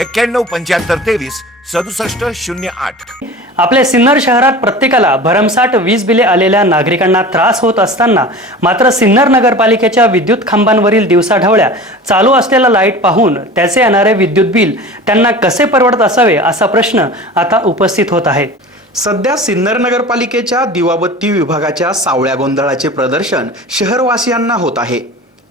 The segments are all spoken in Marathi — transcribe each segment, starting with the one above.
एक्क्याण्णव पंच्याहत्तर तेवीस सदुसष्ट शून्य आठ. आपल्या सिन्नर शहरात प्रत्येकाला भरमसाठ वीज बिले आलेल्या नागरिकांना त्रास होत असताना मात्र सिन्नर नगरपालिकेच्या विद्युत खांबांवरील दिवसाढवळ्या चालू असलेला लाइट पाहून त्याचे येणारे विद्युत बिल त्यांना कसे परवडत असावे असा प्रश्न आता उपस्थित होत आहे. सध्या सिन्नर नगरपालिकेच्या दिवाबत्ती विभागाच्या सावळ्या गोंधळाचे प्रदर्शन शहरवासियांना होत आहे.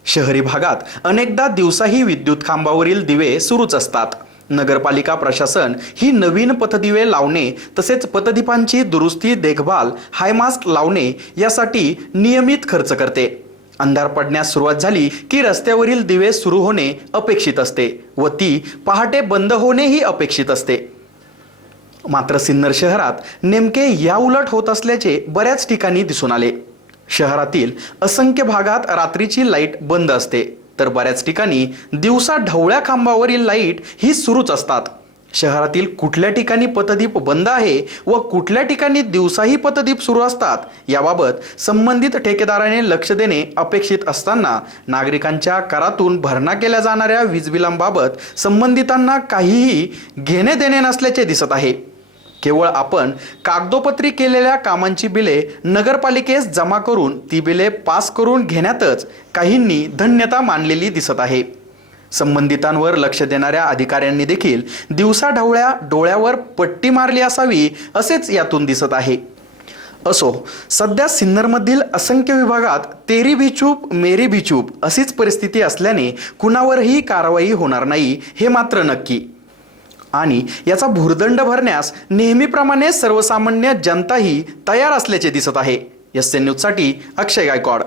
शहरी भागात अनेकदा दिवसाही विद्युत खांबावरील दिवे सुरूच असतात. नगरपालिका प्रशासन ही नवीन पथदिवे लावणे तसेच पथदीपांची दुरुस्ती देखभाल हायमास्क लावणे यासाठी नियमित खर्च करते. अंधार पडण्यास सुरुवात झाली की रस्त्यावरील दिवे सुरू होणे अपेक्षित असते व ती पहाटे बंद होणेही अपेक्षित असते. मात्र सिन्नर शहरात नेमके या उलट होत असल्याचे बऱ्याच ठिकाणी दिसून आले. शहरातील असंख्य भागात रात्रीची लाइट बंद असते. तर बऱ्याच ठिकाणी दिवसा ढवळ्या खांबावरील लाइट ही सुरूच असतात. शहरातील कुठल्या ठिकाणी पथदीप बंद आहे व कुठल्या ठिकाणी दिवसाही पथदीप सुरू असतात याबाबत संबंधित ठेकेदाराने लक्ष देणे अपेक्षित असताना नागरिकांच्या करातून भरणा केल्या जाणाऱ्या वीज बिलांबाबत संबंधितांना काहीही घेणे देणे नसल्याचे दिसत आहे. केवळ आपण कागदोपत्री केलेल्या कामांची बिले नगरपालिकेस जमा करून ती बिले पास करून घेण्यातच काहींनी धन्यता मानलेली दिसत आहे. संबंधितांवर लक्ष देणाऱ्या अधिकाऱ्यांनी देखील दिवसाढवळ्या डोळ्यावर पट्टी मारली असावी असेच यातून दिसत आहे. असो सध्या सिन्नरमधील असंख्य विभागात तेरी भिचूप मेरी भिचूप अशीच परिस्थिती असल्याने कुणावरही कारवाई होणार नाही हे मात्र नक्की. आणि याचा भुर्दंड भरण्यास नेहमीप्रमाणे सर्वसामान्य जनताही तयार असल्याचे दिसत आहे. एस एन न्यूजसाठी अक्षय गायकवाड.